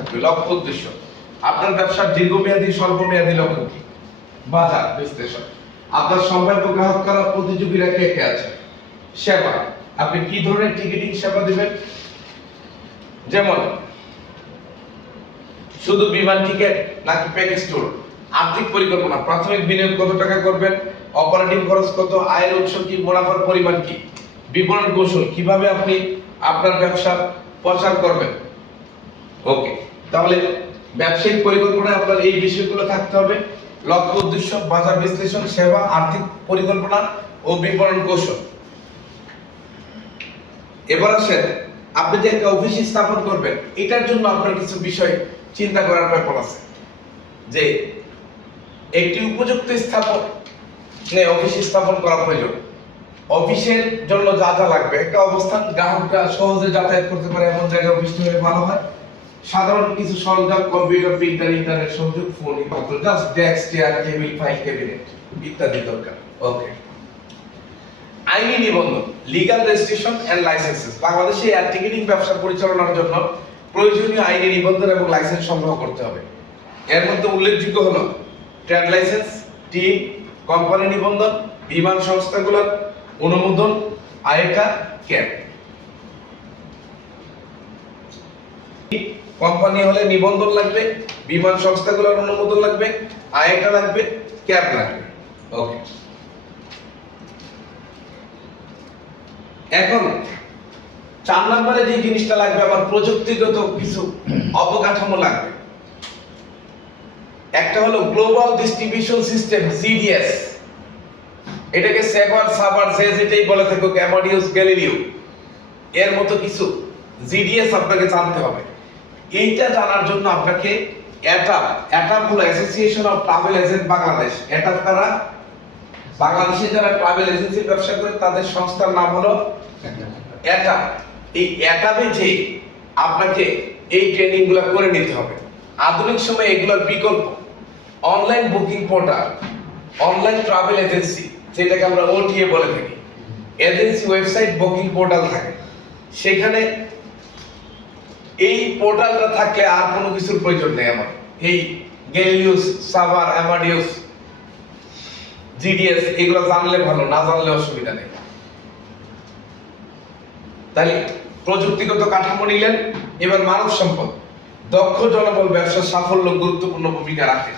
থাকবে, লক্ষ্য উদ্দেশ্য। আপনার ব্যবসার দীর্ঘমেয়াদী স্বল্পমেয়াদী লক্ষ্য কি? বাজার বিশ্লেষণ। আপনার সম্ভাব্য গ্রাহক কারা, প্রতিযোগীরা কে কে আছে। সেবা, আপনি কি ধরনের টিকেটিং সেবা দিবেন, যেমন শুধু বিমান টিকেট নাকি প্যাকেজ ট্যুর। আর্থিক পরিকল্পনা, প্রাথমিক বিনিয়োগ কত টাকা করবেন, অপারেটিং খরচ কত, আয়ের উৎস কি, মুনাফার পরিমাণ কি। বিপণন কৌশল, কিভাবে আপনি আপনার ব্যবসা প্রচার করবেন। ওকে, তাহলে ব্যবসায়িক পরিকল্পনায় আপনার এই বিষয়গুলো থাকতে হবে: লক্ষ্য উদ্দেশ্য, বাজার বিশ্লেষণ, সেবা, আর্থিক পরিকল্পনা ও বিপণন কৌশল। এবার আসেন, আপনি যে একটা অফিস স্থাপন করবেন, এটার জন্য আপনার কিছু বিষয় চিন্তা করার ব্যাপার আছে। যে একটি উপযুক্ত স্থাপনে অফিস স্থাপন করা প্রয়োজন। অফিসের জন্য যা যা লাগবে, একটা অবস্থান, গ্রাহকরা সহজে যাতায়াত করতে পারে এমন জায়গায় অফিসটি হলে ভালো হয়। সাধারণ কিছু সরঞ্জাম, কম্পিউটার, প্রিন্টার, ইন্টারনেট সংযোগ, ফোন, ইত্যাদি, just desk, chair, table, file, cabinet ইত্যাদি দরকার। ওকে, আইনি নিবন্ধন, লিগ্যাল রেজিস্ট্রেশন এন্ড লাইসেন্সেস। বাংলাদেশে এয়ার টিকেটিং ব্যবসা পরিচালনার জন্য প্রয়োজনীয় আইনি নিবন্ধন এবং লাইসেন্স সংগ্রহ করতে হবে। এর মধ্যে উল্লেখযোগ্য হলো ট্রেড লাইসেন্স, টিম, কোম্পানি নিবন্ধন, বিমান সংস্থাগুলোর অনুমোদন, আয়টা, ক্যাব। কোম্পানি হলে নিবন্ধন লাগবে, বিমান সংস্থাগুলোর অনুমোদন লাগবে, আয়টা লাগবে, ক্যাব লাগবে। ওকে, এখন 4 নম্বরে যে জিনিসটা লাগবে, আমার প্রযুক্তিগত কিছু অবকাঠামো লাগবে। একটা হলো গ্লোবাল ডিস্ট্রিবিউশন সিস্টেম, জিডিএস। এটাকে সেভার, সাভার, যে যেটাই বলে থাকুক, অ্যামাডিউস, গ্যালিলিও, এর মতো কিছু জিডিএস আপনাকে জানতে হবে। এইটা জানার জন্য আপনাকে অ্যাটাপ হলো association of travel agent Bangladesh. এটা তারা বাংলাদেশে যারা ট্রাভেল এজেন্সির ব্যবসা করে তাদের সংস্থার নাম হলো অ্যাটাপ। এই অ্যাটাপে যে আপনাকে এই ট্রেনিং গুলো করে নিতে হবে। আধুনিক সময়ে এগুলোর বিকল্প online booking portal, online travel agency, যেটাকে আমরা ওটিএ বলে থাকি, এজেন্সি ওয়েবসাইট, বুকিং পোর্টাল থাকে। সেখানে এই পোর্টালটা থাকলে আর কোনো কিছুর প্রয়োজন নেই আমার। এই গ্যালিলিওস, সাভার, অ্যামাডিউস, জিডিএস এগুলো জানলে ভালো, না জানলে অসুবিধা নেই। তাহলে প্রযুক্তিগত কাঠামো নিলেন। এবার মানব সম্পদ, দক্ষ জনবল ব্যবসার সাফল্য গুরুত্বপূর্ণ ভূমিকা রাখে।